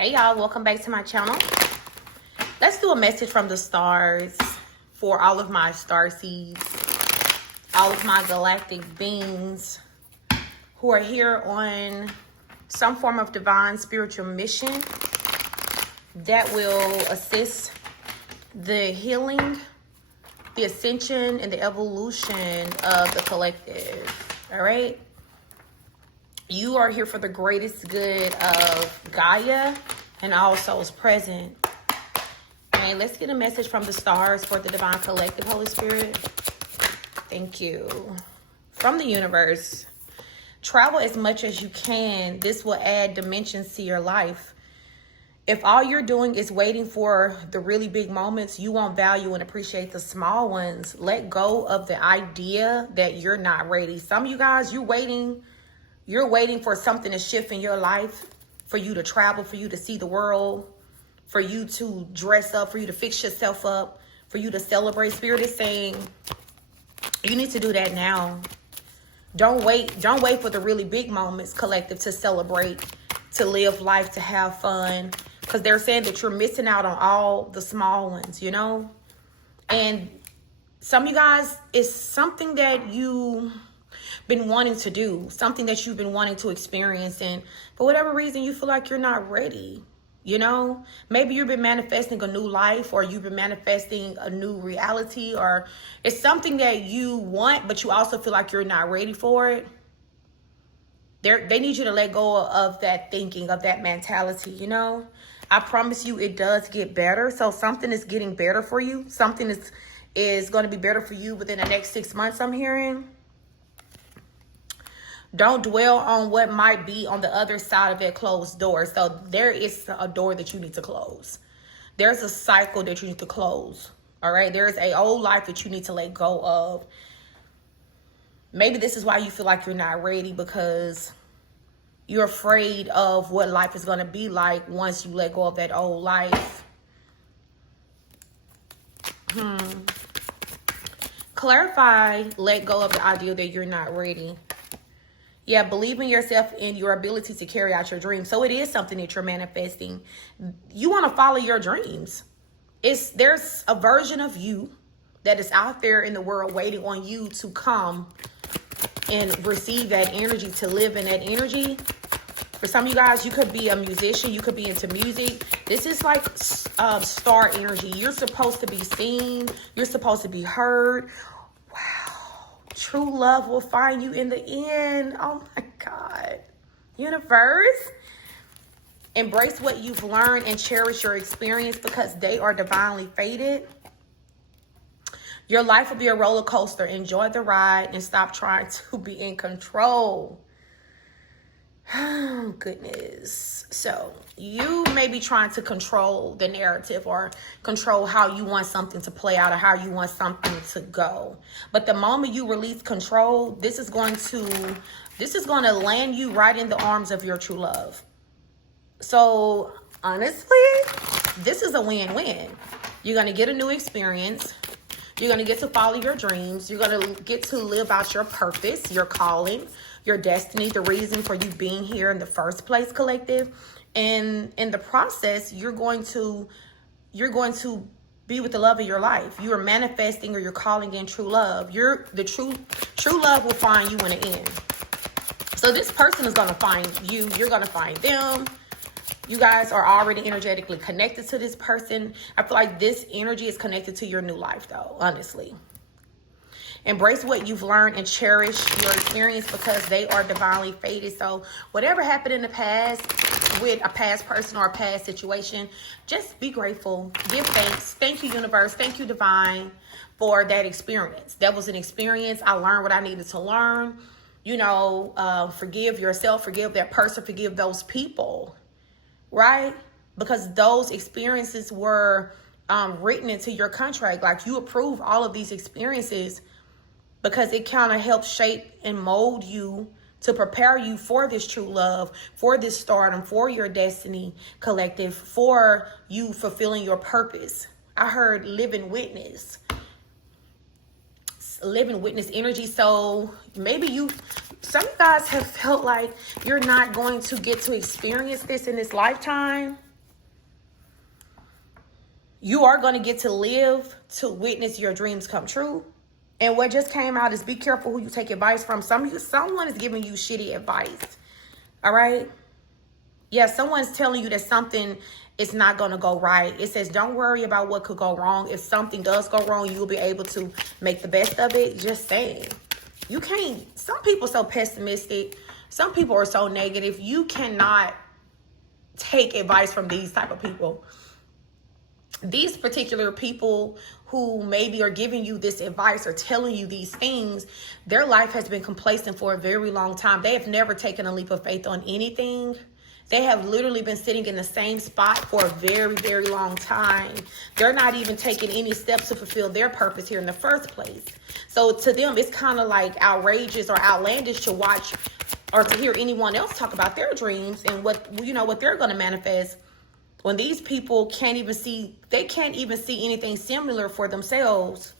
Hey y'all, welcome back to my channel. Let's do a message from the stars for all of my star seeds, all of my galactic beings who are here on some form of divine spiritual mission that will assist the healing, the ascension, and the evolution of the collective. All right? You are here for the greatest good of Gaia and all souls present. Okay, let's get a message from the stars for the divine collective, Holy Spirit. Thank you. From the universe, travel as much as you can. This will add dimensions to your life. If all you're doing is waiting for the really big moments, you won't value and appreciate the small ones. Let go of the idea that you're not ready. Some of you guys, you're waiting for something to shift in your life, for you to travel, for you to see the world, for you to dress up, for you to fix yourself up, for you to celebrate. Spirit is saying you need to do that now. Don't wait for the really big moments, collective, to celebrate, to live life, to have fun. Because they're saying that you're missing out on all the small ones, you know? And some of you guys, it's something that you been wanting to do, something that you've been wanting to experience, and for whatever reason you feel like you're not ready. You know, maybe you've been manifesting a new life, or you've been manifesting a new reality, or it's something that you want but you also feel like you're not ready for it. They need you to let go of that thinking, of that mentality. You know, I promise you it does get better. So something is getting better for you. Something is going to be better for you within the next 6 months, I'm hearing. Don't dwell on what might be on the other side of that closed door. So there is a door that you need to close. There's a cycle that you need to close. All right. There's an old life that you need to let go of. Maybe this is why you feel like you're not ready, because you're afraid of what life is going to be like once you let go of that old life. Clarify, let go of the idea that you're not ready. Yeah, believe in yourself and your ability to carry out your dreams. So it is something that you're manifesting. You want to follow your dreams. There's a version of you that is out there in the world waiting on you to come and receive that energy, to live in that energy. For some of you guys, you could be a musician. You could be into music. This is like star energy. You're supposed to be seen. You're supposed to be heard. True love will find you in the end. Oh my God. Universe, embrace what you've learned and cherish your experience, because they are divinely fated. Your life will be a roller coaster. Enjoy the ride and stop trying to be in control. Oh, goodness. So you may be trying to control the narrative, or control how you want something to play out, or how you want something to go. But the moment you release control, this is going to land you right in the arms of your true love. So honestly, this is a win-win. You're going to get a new experience. You're going to get to follow your dreams. You're going to get to live out your purpose, your calling, your destiny, the reason for you being here in the first place, collective. And in the process, you're going to be with the love of your life. You are manifesting, or you're calling in true love. The true love will find you in the end. So this person is going to find you. You're going to find them. You guys are already energetically connected to this person. I feel like this energy is connected to your new life, though, honestly. Embrace what you've learned and cherish your experience, because they are divinely fated. So whatever happened in the past with a past person or a past situation, just be grateful. Give thanks. Thank you, universe. Thank you, divine, for that experience. That was an experience. I learned what I needed to learn. You know, forgive yourself, forgive that person, forgive those people, right? Because those experiences were written into your contract. Like, you approve all of these experiences because it kind of helps shape and mold you to prepare you for this true love, for this stardom, for your destiny, collective, for you fulfilling your purpose. I heard living witness energy. So maybe some of you guys have felt like you're not going to get to experience this in this lifetime. You are going to get to live to witness your dreams come true. And what just came out is be careful who you take advice from. Someone is giving you shitty advice. All right? Yeah, someone's telling you that something is not going to go right. It says, don't worry about what could go wrong. If something does go wrong, you'll be able to make the best of it. Just saying. You can't. Some people are so pessimistic. Some people are so negative. You cannot take advice from these type of people. These particular people who maybe are giving you this advice or telling you these things, their life has been complacent for a very long time. They have never taken a leap of faith on anything. They have literally been sitting in the same spot for a very, very long time. They're not even taking any steps to fulfill their purpose here in the first place. So to them, it's kind of like outrageous or outlandish to watch or to hear anyone else talk about their dreams and what they're going to manifest, when these people can't even see anything similar for themselves.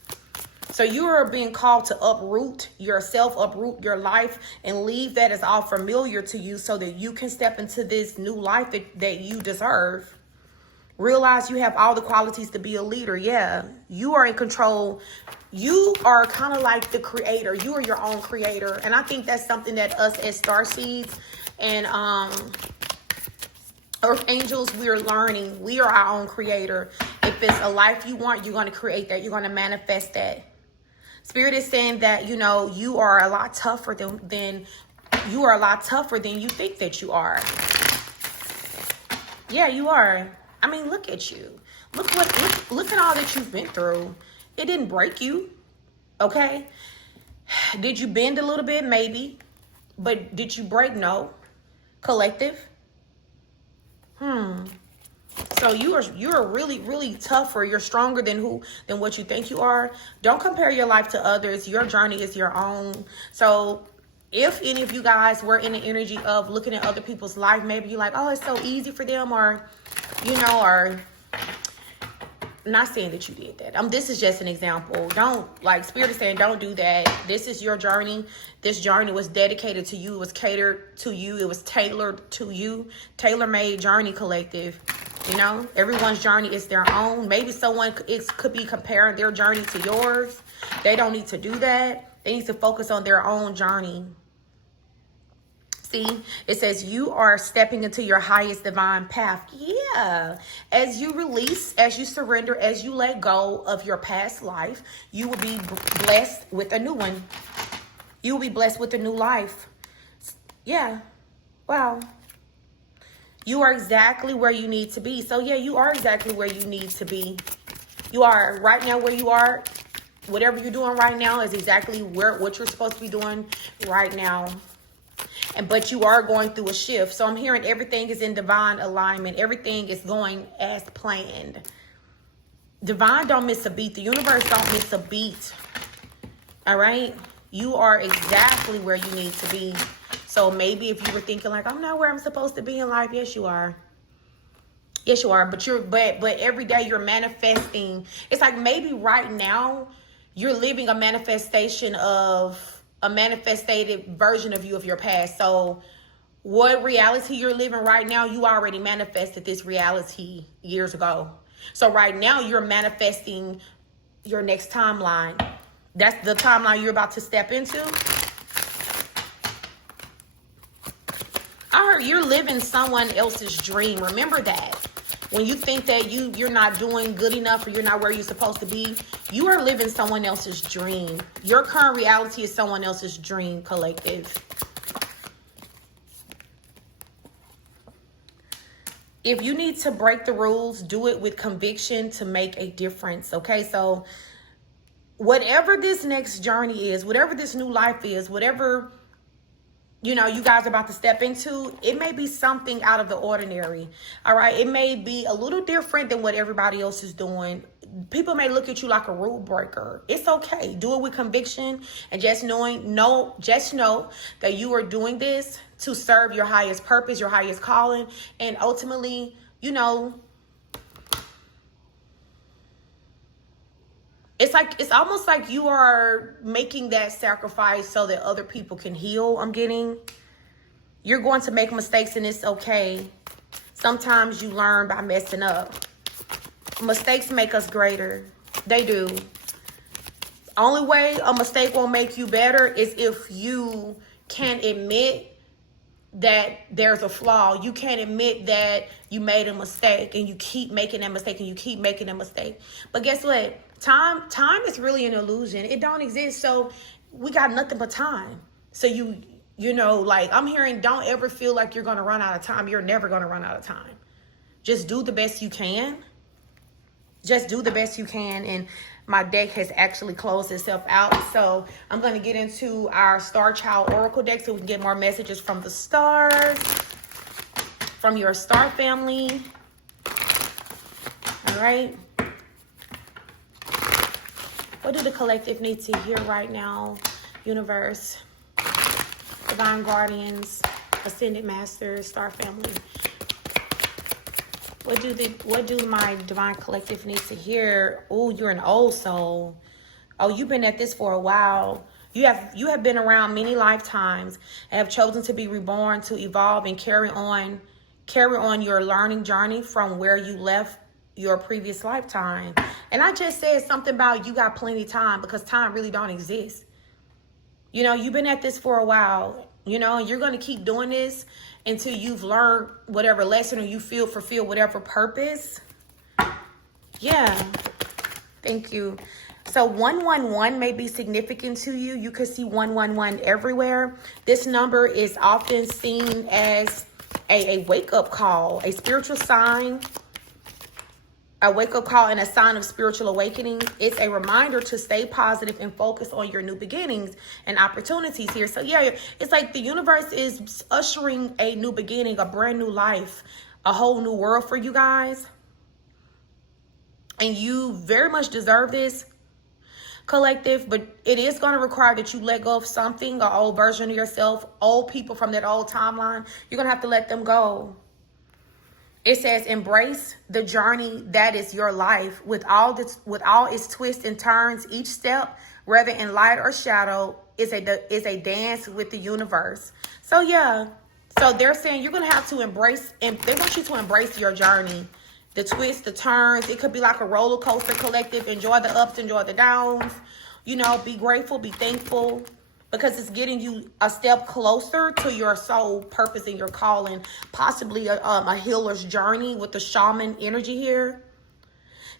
So you are being called to uproot yourself, uproot your life, and leave that as all familiar to you so that you can step into this new life that you deserve. Realize you have all the qualities to be a leader. Yeah, you are in control. You are kind of like the creator. You are your own creator. And I think that's something that us as starseeds and Earth angels, we are learning. We are our own creator. If it's a life you want, you're going to create that. You're going to manifest that. Spirit is saying that, you are a lot tougher than you think that you are. Yeah, you are. I mean, look at you. Look at all that you've been through. It didn't break you. Okay? Did you bend a little bit? Maybe. But did you break? No. Collective. So you're really, really tougher. You're stronger than what you think you are. Don't compare your life to others. Your journey is your own. So if any of you guys were in the energy of looking at other people's life, maybe you're like, oh, it's so easy for them, or not saying that you did that. This is just an example. Spirit is saying, don't do that. This is your journey. This journey was dedicated to you. It was catered to you. It was tailored to you. Tailor-made journey collective. Everyone's journey is their own. Maybe someone could be comparing their journey to yours. They don't need to do that. They need to focus on their own journey. See, it says you are stepping into your highest divine path. Yeah. As you release, as you surrender, as you let go of your past life, you will be blessed with a new one. You will be blessed with a new life. Yeah. Wow. You are exactly where you need to be. So yeah, you are exactly where you need to be. You are right now where you are. Whatever you're doing right now is exactly what you're supposed to be doing right now. But you are going through a shift. So I'm hearing everything is in divine alignment. Everything is going as planned. Divine don't miss a beat. The universe don't miss a beat. All right? You are exactly where you need to be. So maybe if you were thinking like, I'm not where I'm supposed to be in life. Yes, you are. Yes, you are. But every day you're manifesting. It's like maybe right now you're living a manifestation of a manifested version of you of your past. So what reality you're living right now, you already manifested this reality years ago. So right now you're manifesting your next timeline. That's the timeline you're about to step into. I heard you're living someone else's dream. Remember that. When you think that you're not doing good enough or you're not where you're supposed to be, you are living someone else's dream. Your current reality is someone else's dream, collective. If you need to break the rules, do it with conviction to make a difference, okay? So whatever this next journey is, whatever this new life is, whatever you guys are about to step into, it may be something out of the ordinary. All right. It may be a little different than what everybody else is doing. People may look at you like a rule breaker. It's okay. Do it with conviction and just know that you are doing this to serve your highest purpose, your highest calling. And ultimately, it's almost like you are making that sacrifice so that other people can heal. You're going to make mistakes and it's okay. Sometimes you learn by messing up. Mistakes make us greater. They do. Only way a mistake won't make you better is if you can't admit that there's a flaw. You can't admit that you made a mistake, and you keep making that mistake, and you keep making that mistake. But guess what? Time is really an illusion. It don't exist. So we got nothing but time. So you know, like I'm hearing, don't ever feel like you're going to run out of time. You're never going to run out of time. Just do the best you can. Just do the best you can. And my deck has actually closed itself out. So I'm going to get into our Star Child Oracle deck so we can get more messages from the stars, from your star family. All right. What do the collective need to hear right now, universe, divine guardians, ascended masters, star family? What do my divine collective need to hear? Oh, you're an old soul. Oh, you've been at this for a while. You have been around many lifetimes and have chosen to be reborn, to evolve and carry on your learning journey from where you left your previous lifetime. And I just said something about you got plenty of time, because time really don't exist. You know, you've been at this for a while. You know, you're going to keep doing this until you've learned whatever lesson, or you feel fulfill whatever purpose. Yeah. Thank you. So 111 may be significant to you. You could see 111 everywhere. This number is often seen as a wake-up call, a spiritual sign, a wake-up call and a sign of spiritual awakening. It's a reminder to stay positive and focus on your new beginnings and opportunities here. So yeah, it's like the universe is ushering a new beginning, a brand new life, a whole new world for you guys. And you very much deserve this, collective, but it is going to require that you let go of something, an old version of yourself, old people from that old timeline. You're going to have to let them go. It says, embrace the journey that is your life with all its twists and turns. Each step, whether in light or shadow, is a dance with the universe. So yeah, so they're saying you're going to have to embrace, and they want you to embrace your journey. The twists, the turns. It could be like a roller coaster, collective. Enjoy the ups, enjoy the downs. You know, be grateful, be thankful, because it's getting you a step closer to your soul purpose and your calling, possibly a healer's journey with the shaman energy here.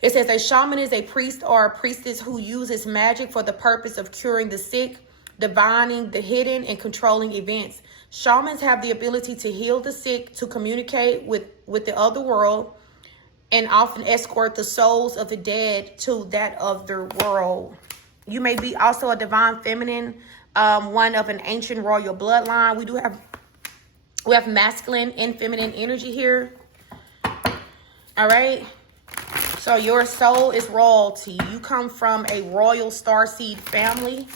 It says a shaman is a priest or a priestess who uses magic for the purpose of curing the sick, divining the hidden, and controlling events. Shamans have the ability to heal the sick, to communicate with the other world, and often escort the souls of the dead to that other world. You may be also a divine feminine, one of an ancient royal bloodline. We have masculine and feminine energy here. All right. So your soul is royalty. You come from a royal starseed family.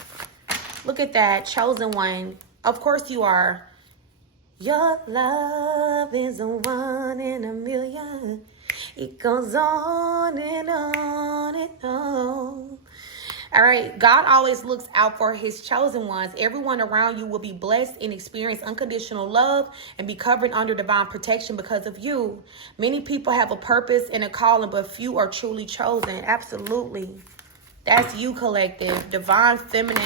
Look at that, chosen one. Of course you are. Your love is a 1 in a million. It goes on and on and on. All right, God always looks out for his chosen ones. Everyone around you will be blessed and experience unconditional love and be covered under divine protection because of you. Many people have a purpose and a calling, but few are truly chosen. Absolutely. That's you, collective. Divine feminine,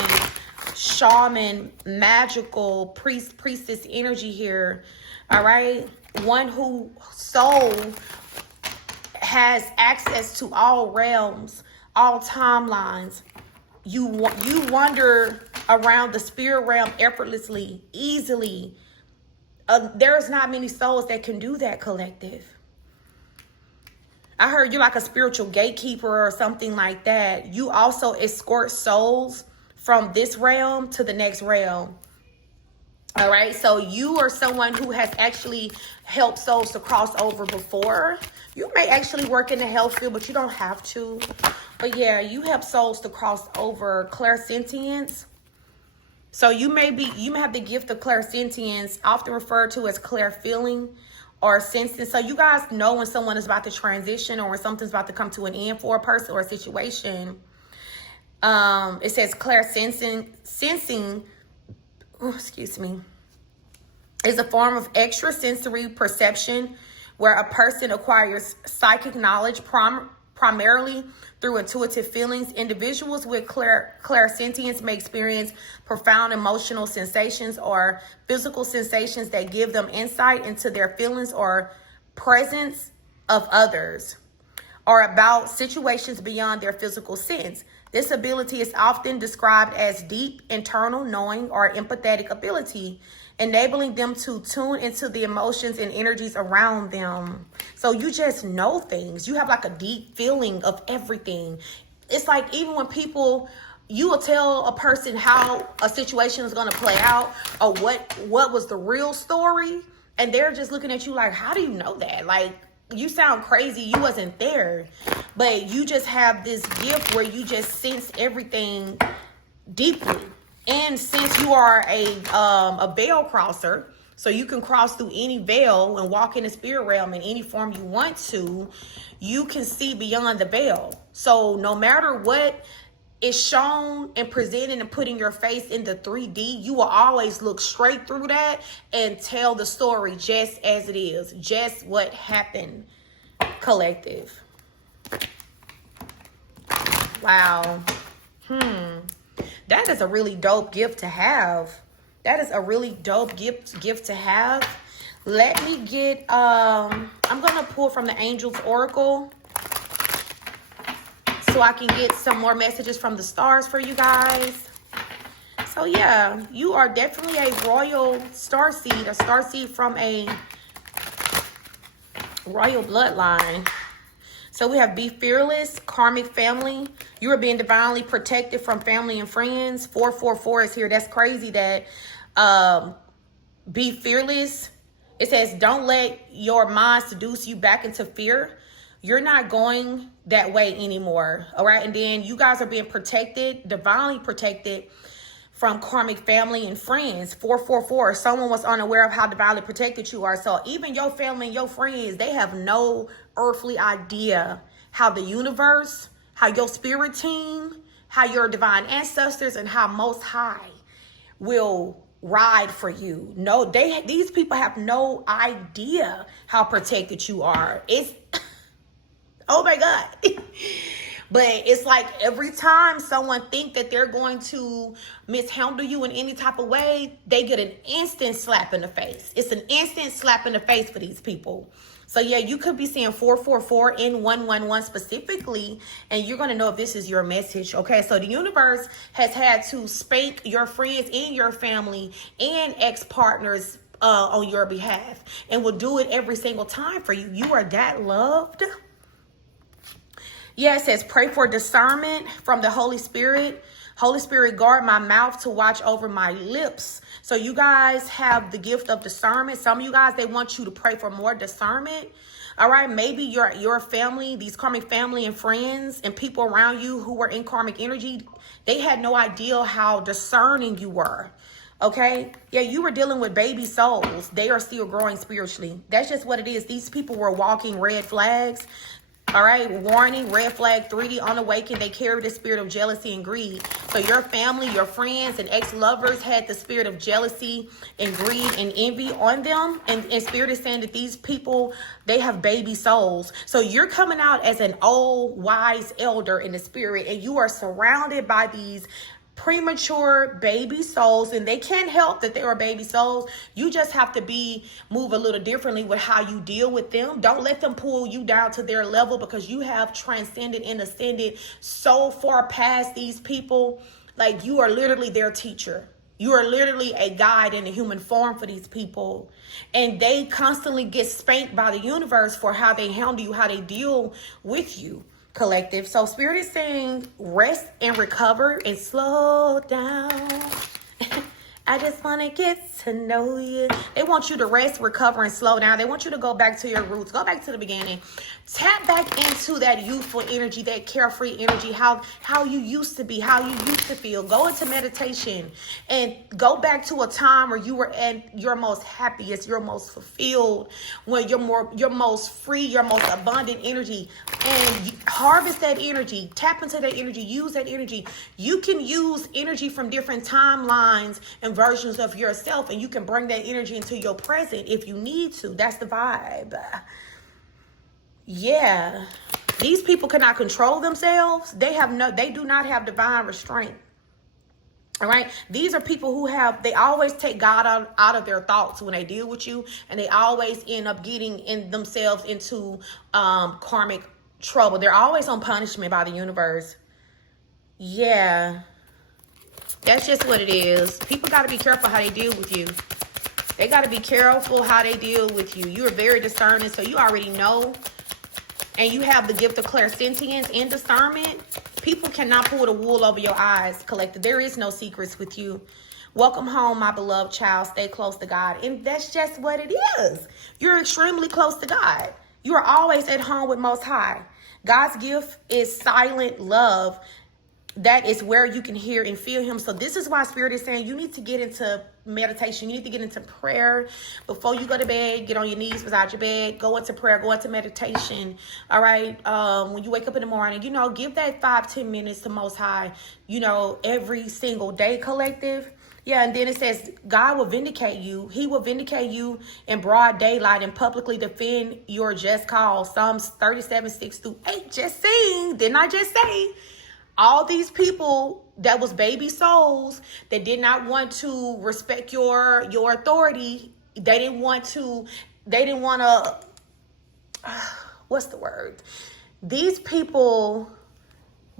shaman, magical, priestess energy here. All right. One who soul has access to all realms, all timelines. You wander around the spirit realm effortlessly, easily. There's not many souls that can do that, collective. I heard you're like a spiritual gatekeeper or something like that. You also escort souls from this realm to the next realm. All right, so you are someone who has actually helped souls to cross over before. You may actually work in the health field, but you don't have to. But yeah, you help souls to cross over. Clairsentience. So you may have the gift of clairsentience, often referred to as clairfeeling or sensing. So you guys know when someone is about to transition or when something's about to come to an end for a person or a situation. It says sensing. Oh, excuse me, is a form of extrasensory perception where a person acquires psychic knowledge primarily through intuitive feelings. Individuals with clairsentience may experience profound emotional sensations or physical sensations that give them insight into their feelings or presence of others, or about situations beyond their physical sense. This ability is often described as deep internal knowing or empathetic ability, enabling them to tune into the emotions and energies around them. So you just know things. You have like a deep feeling of everything. It's like even when people, you will tell a person how a situation is going to play out or what was the real story, and they're just looking at you like, how do you know that? Like, you sound crazy. You wasn't there. But you just have this gift where you just sense everything deeply. And since you are a veil crosser, so you can cross through any veil and walk in the spirit realm in any form you want to, you can see beyond the veil. So no matter what is shown and presented and put in your face in the 3D, you will always look straight through that and tell the story just as it is, just what happened, collective. Wow. That is a really dope gift to have. That is a really dope gift to have. Let me get, I'm going to pull from the Angels Oracle so I can get some more messages from the stars for you guys. So yeah, you are definitely a royal starseed, a starseed from a royal bloodline. So we have be fearless, karmic family. You are being divinely protected from family and friends. 444 is here. That's crazy that be fearless. It says, don't let your mind seduce you back into fear. You're not going that way anymore. All right. And then you guys are being protected, divinely protected from karmic family and friends. 444. Someone was unaware of how divinely protected you are. So even your family and your friends, they have no earthly idea how the universe, how your spirit team, how your divine ancestors, and how Most High will ride for you. No, these people have no idea how protected you are. It's oh my God. But it's like every time someone think that they're going to mishandle you in any type of way, they get an instant slap in the face. It's an instant slap in the face for these people. So yeah, you could be seeing 444 and 111 specifically, and you're going to know if this is your message. Okay, so the universe has had to spank your friends and your family and ex-partners on your behalf, and will do it every single time for you. You are that loved. Yeah, it says pray for discernment from the Holy Spirit. Holy Spirit, guard my mouth to watch over my lips. So you guys have the gift of discernment. Some of you guys, they want you to pray for more discernment. All right, maybe your family, these karmic family and friends and people around you who were in karmic energy, they had no idea how discerning you were. Okay, yeah, you were dealing with baby souls. They are still growing spiritually. That's just what it is. These people were walking red flags. All right, warning, red flag 3D unawakened. They carry the spirit of jealousy and greed. So your family, your friends, and ex-lovers had the spirit of jealousy and greed and envy on them. And spirit is saying that these people, they have baby souls. So you're coming out as an old, wise elder in the spirit, and you are surrounded by these premature baby souls, and they can't help that they are baby souls. You just have to move a little differently with how you deal with them. Don't let them pull you down to their level, because you have transcended and ascended so far past these people. Like, you are literally their teacher. You are literally a guide in a human form for these people, and they constantly get spanked by the universe for how they handle you, how they deal with you, collective. So spirit is saying rest and recover and slow down. I just want to get to know you. They want you to rest, recover, and slow down. They want you to go back to your roots. Go back to the beginning. Tap back into that youthful energy, that carefree energy, how you used to be, how you used to feel. Go into meditation and go back to a time where you were at your most happiest, your most fulfilled, when you're most free, your most abundant energy. And harvest that energy. Tap into that energy. Use that energy. You can use energy from different timelines and versions of yourself, and you can bring that energy into your present if you need to. That's the vibe. Yeah. These people cannot control themselves. They do not have divine restraint. All right. These are people who they always take God out of their thoughts when they deal with you. And they always end up getting themselves into karmic trouble. They're always on punishment by the universe. Yeah. That's just what it is. People got to be careful how they deal with you. They got to be careful how they deal with you. You are very discerning, so you already know. And you have the gift of clairsentience and discernment. People cannot pull the wool over your eyes, collective. There is no secrets with you. Welcome home, my beloved child. Stay close to God. And that's just what it is. You're extremely close to God. You are always at home with Most High. God's gift is silent love. That is where you can hear and feel him. So this is why Spirit is saying you need to get into meditation. You need to get into prayer before you go to bed. Get on your knees beside your bed. Go into prayer. Go into meditation. All right. When you wake up in the morning, give that 5-10 minutes to Most High, every single day, collective. Yeah, and then it says God will vindicate you. He will vindicate you in broad daylight and publicly defend your just cause. Psalms 37:6-8. Just saying. Didn't I just say? All these people that was baby souls that did not want to respect your authority. They didn't want to, what's the word? These people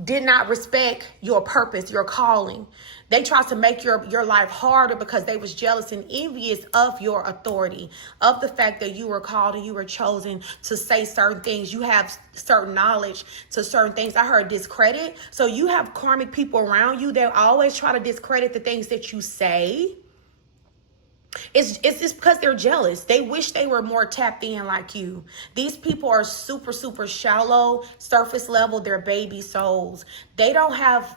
did not respect your purpose, your calling. They tried to make your life harder because they was jealous and envious of your authority, of the fact that you were called and you were chosen to say certain things. You have certain knowledge to certain things. I heard discredit. So you have karmic people around you that always try to discredit the things that you say. It's just because they're jealous. They wish they were more tapped in like you. These people are super, super shallow, surface level. They're baby souls. They don't have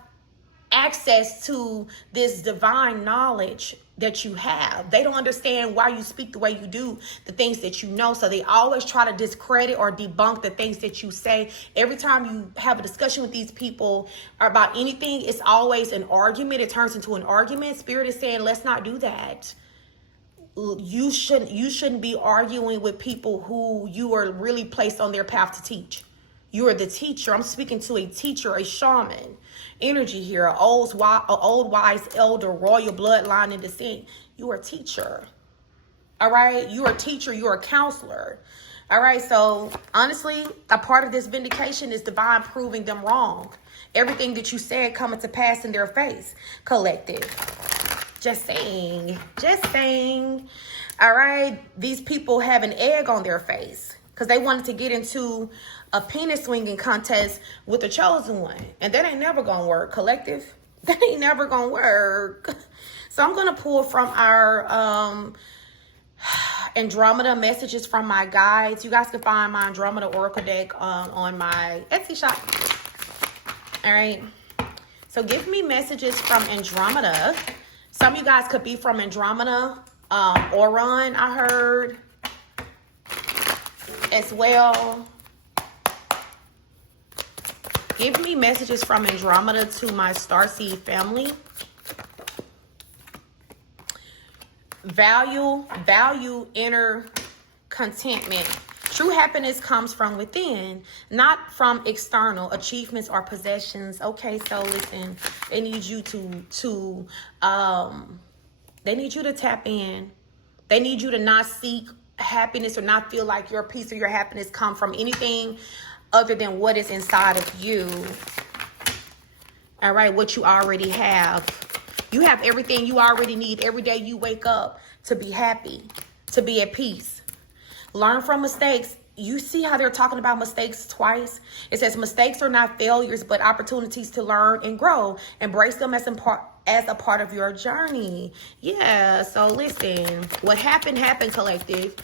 access to this divine knowledge that you have. They don't understand why you speak the way you do, the things that you know. So they always try to discredit or debunk the things that you say. Every time you have a discussion with these people about anything, it's always an argument. It turns into an argument. Spirit is saying, let's not do that. You shouldn't be arguing with people who you are really placed on their path to teach. You are the teacher. I'm speaking to a teacher, a shaman energy here, an old wise elder, royal bloodline and descent. You are a teacher. All right. You are a teacher. You are a counselor. All right. So honestly, a part of this vindication is divine proving them wrong. Everything that you said coming to pass in their face, collective. Just saying. Just saying. All right. These people have an egg on their face because they wanted to get into a penis swinging contest with the chosen one. And that ain't never going to work, collective. That ain't never going to work. So I'm going to pull from our Andromeda messages from my guides. You guys can find my Andromeda Oracle deck on my Etsy shop. All right. So give me messages from Andromeda. Some of you guys could be from Andromeda, Orion, I heard, as well. Give me messages from Andromeda to my starseed family. Value inner contentment. True happiness comes from within, not from external achievements or possessions. Okay, so listen, they need you to they need you to tap in. They need you to not seek happiness or not feel like your peace or your happiness come from anything other than what is inside of you. All right, what you already have. You have everything you already need every day you wake up to be happy, to be at peace. Learn from mistakes. You see how they're talking about mistakes twice? It says mistakes are not failures, but opportunities to learn and grow. Embrace them as a part of your journey. Yeah, so listen, what happened, collective.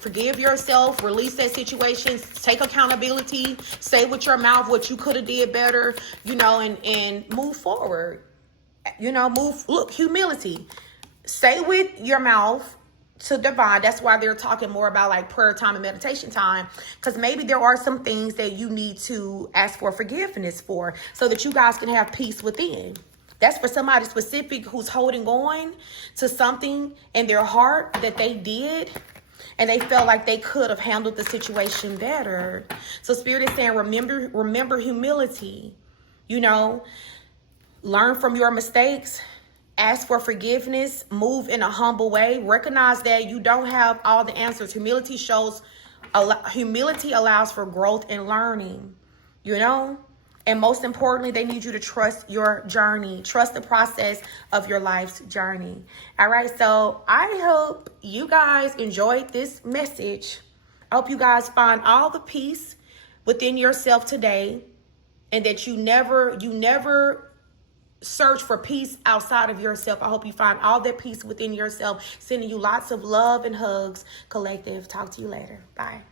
Forgive yourself, release that situation, take accountability, say with your mouth what you could have did better, and move forward. Look, humility. Say with your mouth to divine. That's why they're talking more about like prayer time and meditation time, because maybe there are some things that you need to ask for forgiveness for so that you guys can have peace within. That's for somebody specific who's holding on to something in their heart that they did. and they felt like they could have handled the situation better. So Spirit is saying, remember humility. You know, learn from your mistakes, ask for forgiveness, move in a humble way, recognize that you don't have all the answers. Humility allows for growth and learning, you know? And most importantly, they need you to trust your journey. Trust the process of your life's journey. All right, so I hope you guys enjoyed this message. I hope you guys find all the peace within yourself today, and that you never search for peace outside of yourself. I hope you find all that peace within yourself. Sending you lots of love and hugs, collective. Talk to you later. Bye.